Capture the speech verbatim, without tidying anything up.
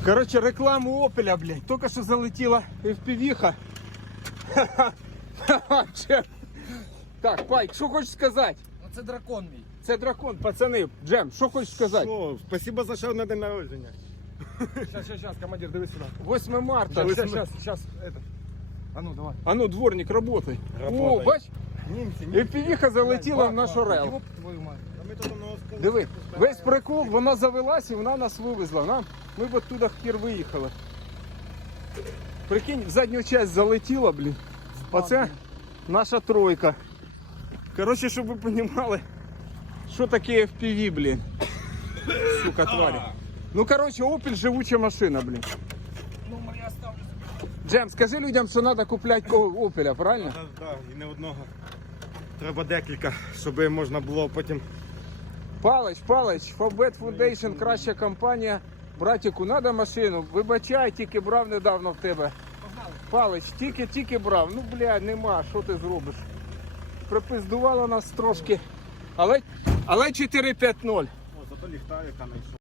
Короче, рекламу Опеля, блядь. Только що залетіла еф пі ві-ха. Так, Пайк, що хочеш сказати? Ну це дракон мій. Це дракон, пацани. Джем, що хочеш сказати? Що, спасибо за шоу на день народження. Сейчас, сейчас, сейчас, командир, дивись сюди. восьме марта. Сейчас, Щас, сейчас, щас. сейчас, это. А ну, давай. А ну, дворник, работай. Работай. О, бач, Німці, еф пі ві-ха залетіла в нашу рел. Ёб твою мать. А ми тут воно сказали. Диви, весь прикол, вона завелась і вона нас вивезла. Нам, ми б оттуда хір виїхали. Прикинь, в задню часть залетіла, блін. Оце наша тройка. Коротше, щоб ви розуміли, що таке еф пі ві, блін. Сука, тварі. Ну, коротше, Opel живуча машина, блін. Ну, я ставлю. Джем, скажи людям, що треба купляти Opel, правильно? Так, так, і не одного. Треба декілька, щоб можна було потім. Палич, Палич, Фабет Foundation, краща компанія. Братіку, треба машину. Вибачай, тільки брав недавно в тебе. Погнали. Палич, тільки-тільки брав. Ну, блядь, нема, що ти зробиш? Припиздувало нас трошки. Але, але чотири п'ять ноль. О, зато ліхтарика знайшов.